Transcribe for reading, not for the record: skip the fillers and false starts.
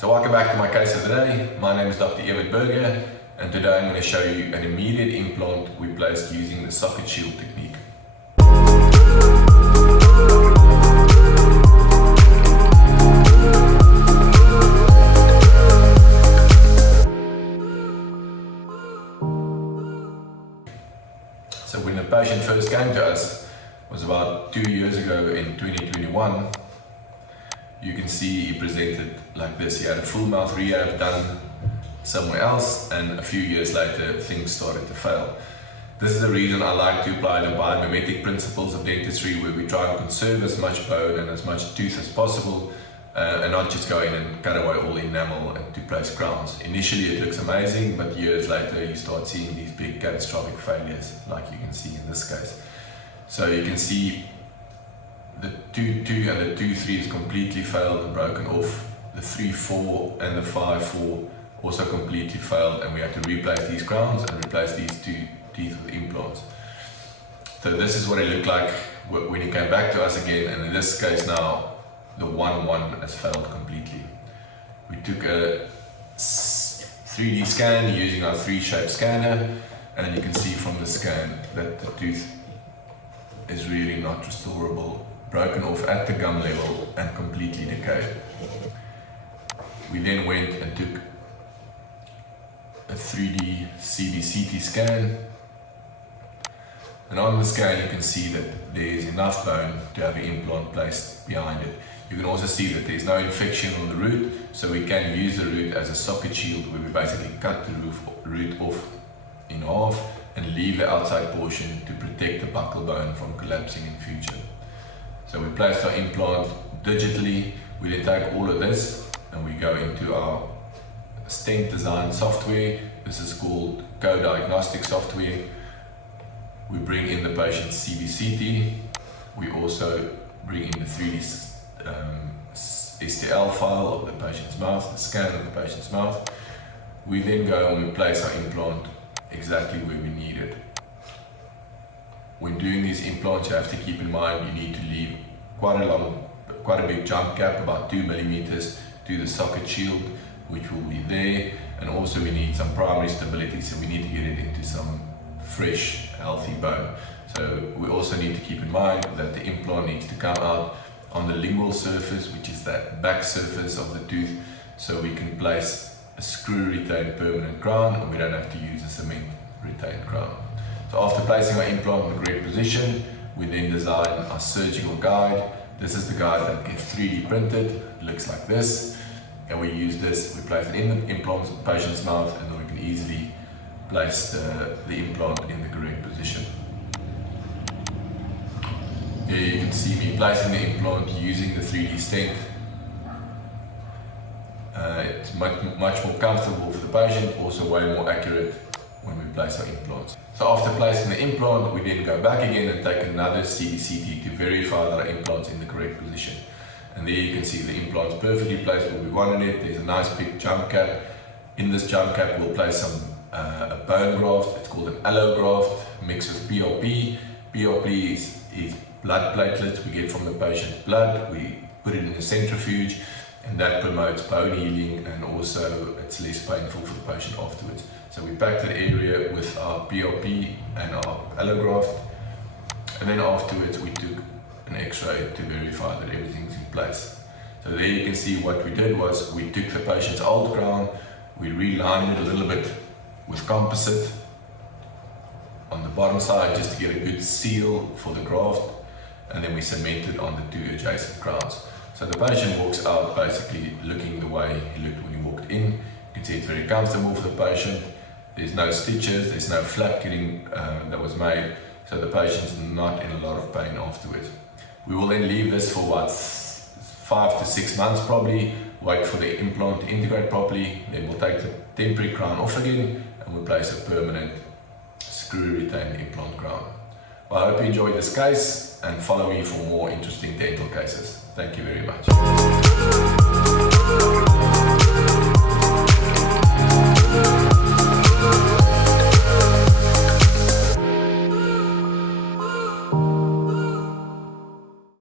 So welcome back to my case of the day. My name is Dr. Berger, and today I'm going to show you an immediate implant we placed using the Socket-Schield technique. So when the patient first came to us, it was about 2 years ago in 2021, you can see he presented like this. He had a full mouth rehab done somewhere else, and a few years later things started to fail. This is the reason I like to apply the biomimetic principles of dentistry, where we try and conserve as much bone and as much tooth as possible, and not just go in and cut away all enamel and to place crowns. Initially it looks amazing, but years later you start seeing these big catastrophic failures, like you can see in this case. So you can see the 2.2 and the 2.3 is completely failed and broken off. The 3.4 and the 5.4 also completely failed, and we had to replace these crowns and replace these two teeth with implants. So this is what it looked like when he came back to us again, and in this case now the 1.1 has failed completely. We took a 3D scan using our 3-shape scanner, and you can see from the scan that the tooth is really not restorable, broken off at the gum level and completely decayed. We then went and took a 3D CBCT scan, and on the scan you can see that there is enough bone to have an implant placed behind it. You can also see that there is no infection on the root, so we can use the root as a socket shield, where we basically cut the root off in half and leave the outside portion to protect the buccal bone from collapsing in future. So we placed our implant digitally. We then take all of this and we go into our stent design software. This is called Co-DiagnostiX software. We bring in the patient's CBCT. We also bring in the 3D STL file of the patient's mouth, the scan of the patient's mouth. We then go and we place our implant exactly where we need it. When doing these implants, you have to keep in mind you need to leave quite a big jump gap, about 2 millimeters, to the socket shield, which will be there, and also we need some primary stability, so we need to get it into some fresh, healthy bone. So we also need to keep in mind that the implant needs to come out on the lingual surface, which is that back surface of the tooth, so we can place a screw retained permanent crown, and we don't have to use a cement retained crown. So after placing our implant in the correct position, we then design our surgical guide. This is the guide that gets 3D printed. It looks like this, and we use this. We place it in the implant in the patient's mouth, and then we can easily place the implant in the correct position. Here you can see me placing the implant using the 3D stent. It's much more comfortable for the patient, also way more accurate when we place our implants. So after placing the implant, we then go back again and take another CBCT to verify that our implant's in the correct position. And there you can see the implant's perfectly placed where we wanted it. There's a nice big jump cap. In this jump cap we'll place some a bone graft. It's called an allograft mixed with PRP. PRP is blood platelets we get from the patient's blood. We put it in a centrifuge, and that promotes bone healing, and also it's less painful for the patient afterwards. So we packed that area with our PRP and our allograft, and then afterwards we took an x-ray to verify that everything's in place. So there you can see what we did was we took the patient's old crown, we relined it a little bit with composite on the bottom side just to get a good seal for the graft, and then we cemented on the 2 adjacent crowns. So the patient walks out basically looking the way he looked when he walked in. You can see it's very comfortable for the patient. There's no stitches, there's no flap getting that was made, so the patient's not in a lot of pain afterwards. We will then leave this for about 5 to 6 months probably, wait for the implant to integrate properly, then we'll take the temporary crown off again and we'll place a permanent screw retained implant crown. Well, I hope you enjoyed this case, and follow me for more interesting dental cases. Thank you very much.